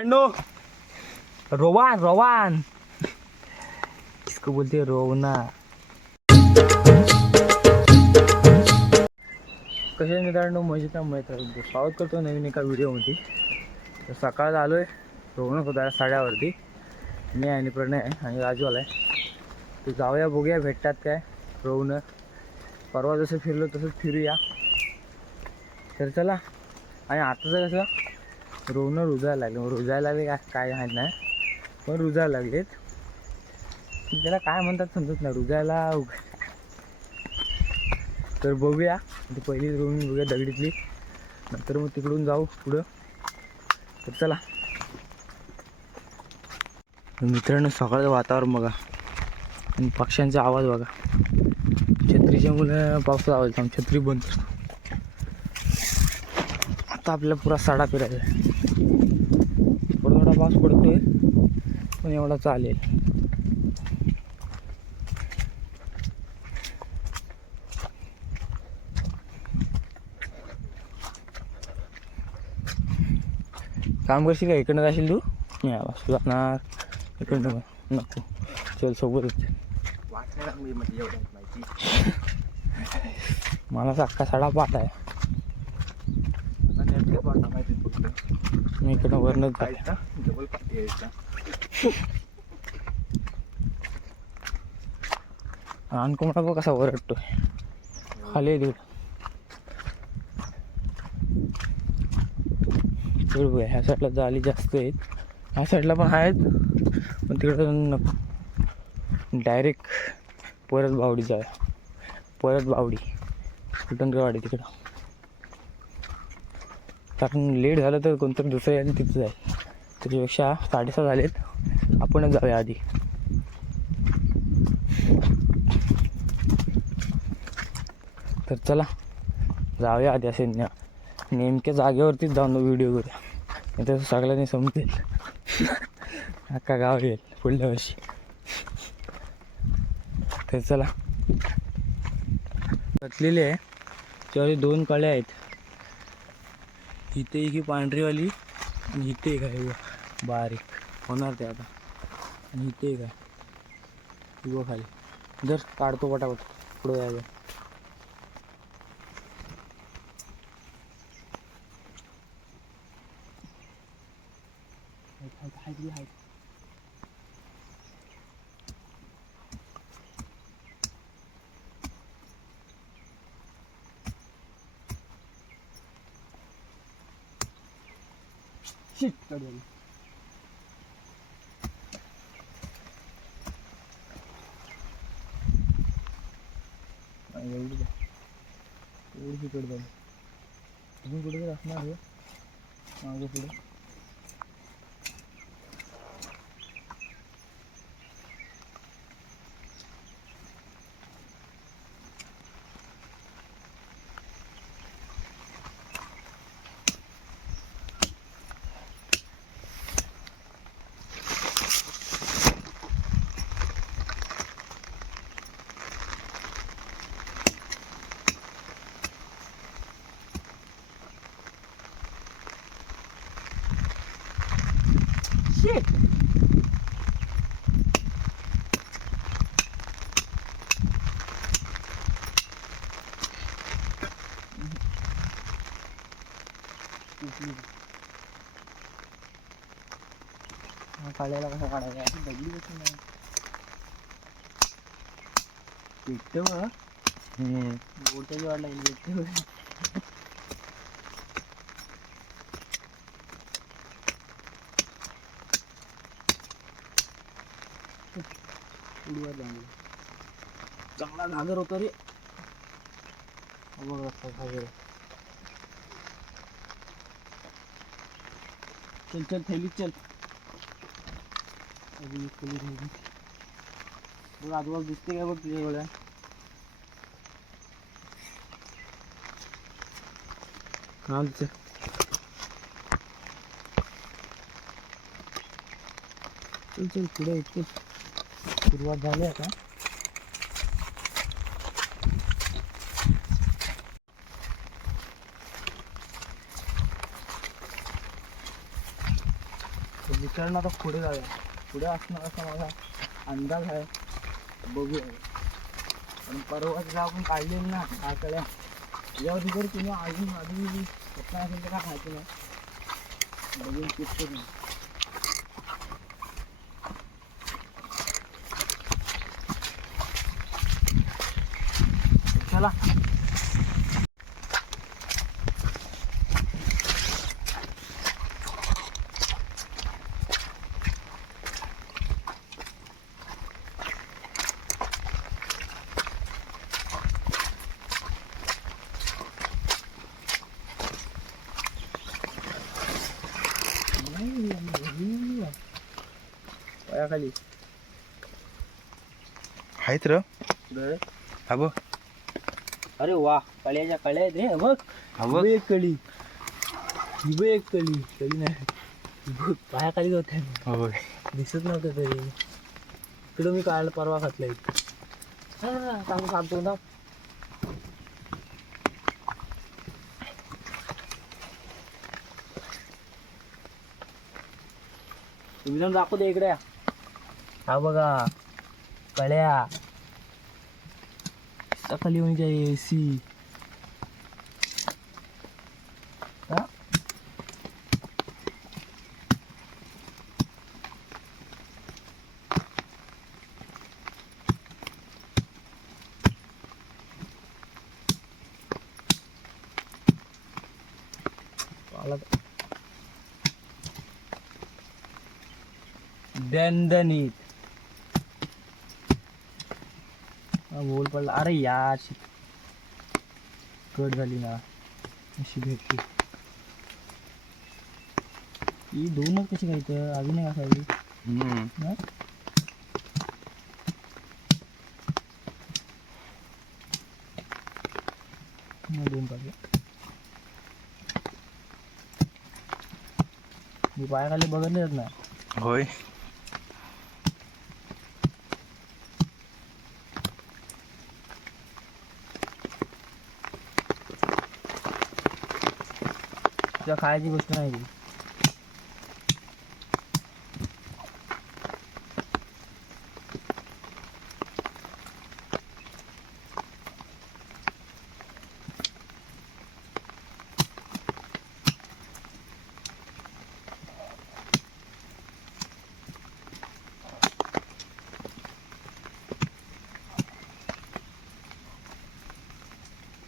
मित्रांनो रोवान रोवान. किसको बोलते रोवना? कसे मित्रांनो? मजेत माहीत स्वागत करतो नवीन एका व्हिडिओमध्ये. तर सकाळ आलोय रोवणच होता साड्यावरती. मी आणि प्रणय आहे आणि राजू आहे. तर जाऊया बघूया भेटतात काय रोवणं. परवा जसं फिरलो तसंच फिरूया. तर चला. आणि आताचं कसं रोवणं रुजायला लागले. रुजायला लागले काय काय माहीत नाही पण रुजायला लागलेत. त्याला काय म्हणतात समजत नाही. रुजायला तर बघूया. पहिली रोवणी बघूया दगडीतली. नंतर मग तिकडून जाऊ पुढं. तर चला. मित्रांनो सकाळचं वातावरण बघा. आणि पक्ष्यांचा आवाज बघा. छत्रीच्या मुलं पावसाचा आवाज येतो. छत्री बंद करतो. आता आपल्याला पुरा साडा फिरायचा आहे. थोडा थोडा पाऊस पडतोय पण एवढा चालेल. काम करशील का? इकडनं जाशील तू? नाही आवाज जाणार. इकडनं. नको. चल सोबतच मला तर अख्खा साडा पाठ आहे मी इकडनं वरनच जाय रान कोंबडा बघ कसा वरडतोय खाली बघ ह्या साईडला जाली जास्त आहेत. ह्या साईडला पण आहेत. पण तिकडं डायरेक्ट परत बावडी जाऊया. परत बावडी. कुटंकरवाडी तिकडं. कारण लेट झालं तर कोणतरी दुसरं यायला तिथं जाईल. त्याच्यापेक्षा साडेसहा झालेत. आपणच जाऊया आधी. तर चला जाऊया आधी असे न्या नेमक्या जागेवरतीच जाऊन व्हिडिओ करूया. नाही तर सगळ्यांनी समजेल अख्खा गाव येईल पुढल्या वर्षी. तर चला. घातलेली आहे. त्यावर दोन कळ्या आहेत. एक ही पांढरीवाली आणि इथे एक आहे बारीक. होणार ते आता. आणि एक आहे बघ खाली. जर काढतो पटापट. पुढं हाय, हाय, हाय, हाय, हाय. Shit, कट झाली. हा, एवढीच आहे. एवढीच कट झाली अजून कुठे तरी असणार आहे मागे पुढे Shit! हा काढायला कसा काढायचा अशी दगडी कशी नाही भेटतं बघ बोटाची वाट लागली भेटतं बघ उडवायला लागलं. चांगला घागर होता रे. हा बघ रस्ता घागर. चल चल थैली चल. अजून एक खोली राहिली. बघ आजूबाजू दिसते काय बघ तुझ्या एवढ्या हा चल. चल चल पुढे इतके सुरुवात झाली आता. तर आता पुढे जाऊया. पुढे असणार असा माझा अंदाज आहे. बघूया. पण परवा तिला आपण काढलेलं ना काकड्या यावरती तिकडे तुम्ही अजून अजून स्वप्न असेल तर काय खायचं नाही. बघून किती नाही चला पायाखाली आहेत र गळ हा बघ अरे वा कळ्याच्या कळ्या आहेत रे बघ हा ही बघ एक कळी. ही बघ एक कळी. कळी नाही. बघ पायाखाली होत होय दिसत नव्हतं तरी. इकडं मी काढलं परवा एक सांगू सांगतो ना तुम्ही जाऊन दाखवते इकडे. या. हा बघा. कळ्या. सकाळी येऊन ए सी हा अरे यार कट झाली ना. अशी भेटली. ही दोनच कशी खायचं अजून एक असावी. दोन पाहिजे. मी पायाखाली बघतच ना. होय. तुला खायची गोष्ट नाही ती.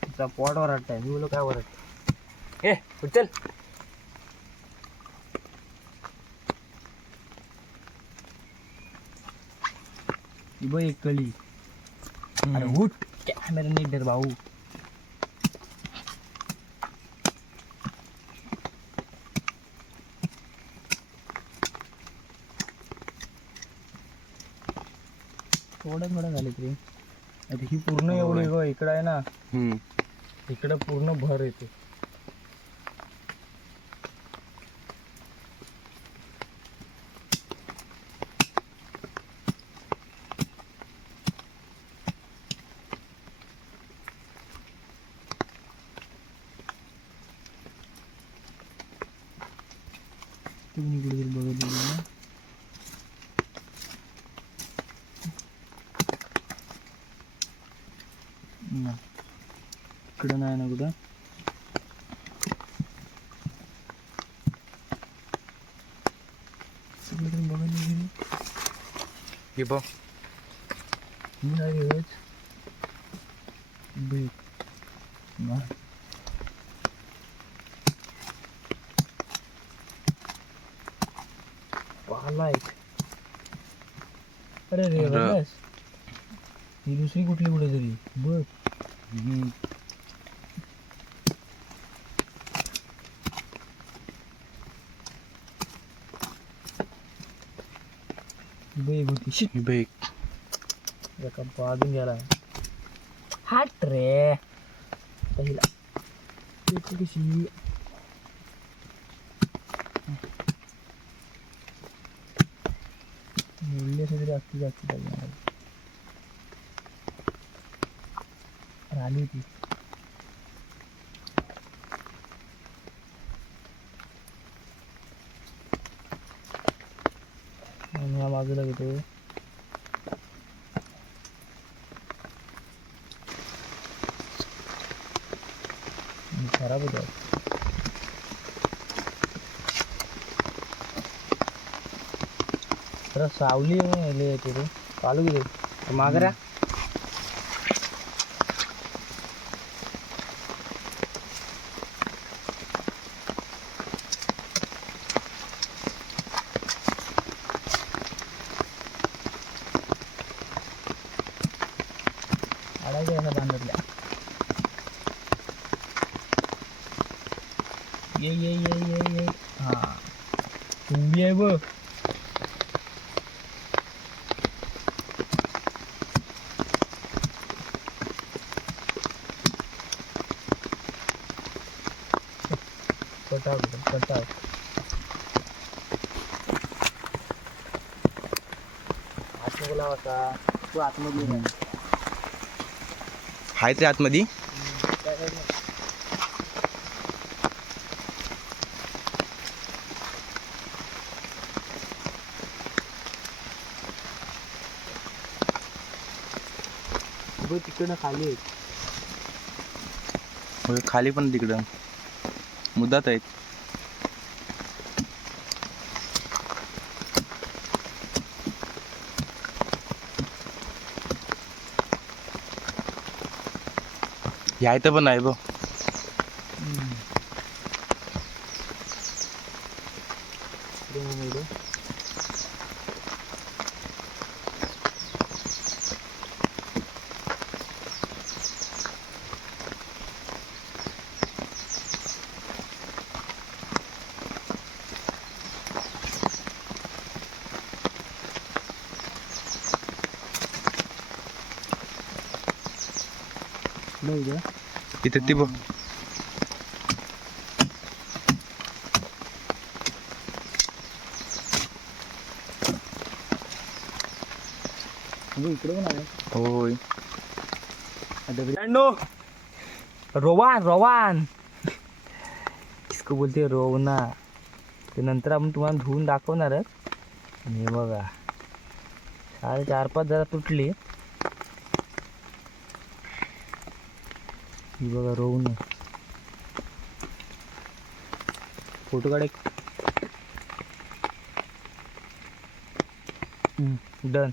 पॉट पोट वरटताय मी बोलू काय वरट चल. ही बघ एक कळी अरे. उठ. कॅमेरा नीट धर भाऊ. थोडं थोडं झाले तरी. आता ही पूर्ण एवढी गं इकडं आहे ना. हम्म. इकडं पूर्ण भर येते. तुम्ही इकडे बघत ना ना इकडं नाही ना कुठं सगळीकडे बघायला गेली एक अरे रे. बस. ही दुसरी कुठली कुठे तरी बघ एक होती बघ एका बाजून गेला. हाट रे. पहिला. त्याची कशी बोलली असं तरी असती जास्ती पाहिजे मला. तर आली होती आणि ह्या बाजूला घेतो आणि खराब होतो जरा सावली लय येते रे चालू घे मागऱ्या अडायच्या कशा बांधतल्या ये ये ये ये ये हा तुम्ही आहे बघ कटाव कटाव आतमध्ये बोलावा होता तू आतमध्ये नाही. ते आतमध्ये त्या साईडनं. बघ तिकडनं खाली खाली पण तिकडं. मुदात आहेत. यायचं पण नाही बघ. इथं ती बघ. होय. रोवान रोवान इसको बोलते रोवना ते नंतर आपण तुम्हाला धुवून दाखवणारच. आणि बघा. साडे चार पाच जरा तुटली. ही बघा रोवून फोटो काढ एक. डन.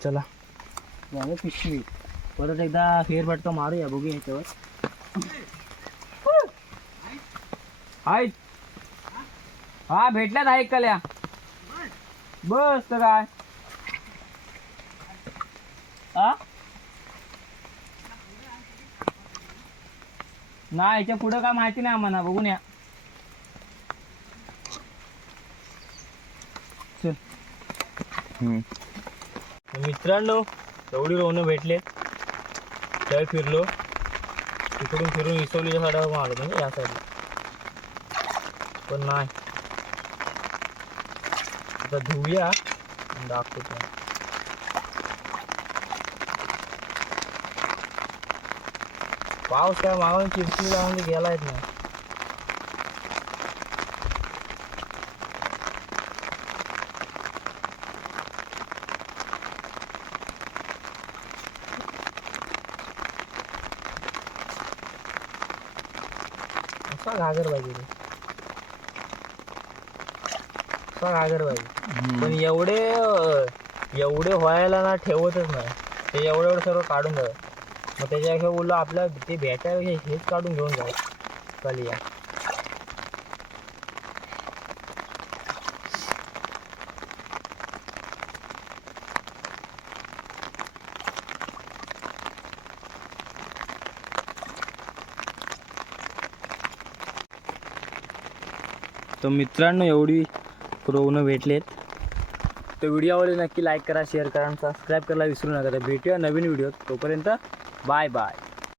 चला. झालं पिशवी. परत एकदा फेरफटका मारूया बघूया याच्यावर. आहेत हा भेटल्यात आहे कल्या बस तर काय हा नाही याच्या पुढं काय माहिती नाही आम्हाला बघून या. चल. मित्रांनो एवढी रोवणं भेटले. त्यावेळी फिरलो. तिकडून फिरून इसवलीच्या साईडवर आलो म्हणजे या साईड पण नाही. आता धुऊया दाखवतो. पाऊस काय मागून चिरचिरी लावून गेलायच नाही असा घागर पाहिजे असा घागर पाहिजे हम्म. पण एवढे एवढे व्हायला ना ठेवतच नाही. ते एवढं एवढं सर्व काढून जावं मग त्याच्यापेक्षा बोललो आपलं ते भेटाय हेच काढून घेऊन जाऊ. खाली या. तर मित्रांनो एवढी रोवणं भेटलेत. तर व्हिडिओ आवडले नक्की लाईक करा शेअर करा आणि सबस्क्राईब करायला विसरू नका. तर भेटूया नवीन व्हिडिओ तोपर्यंत Bye-bye.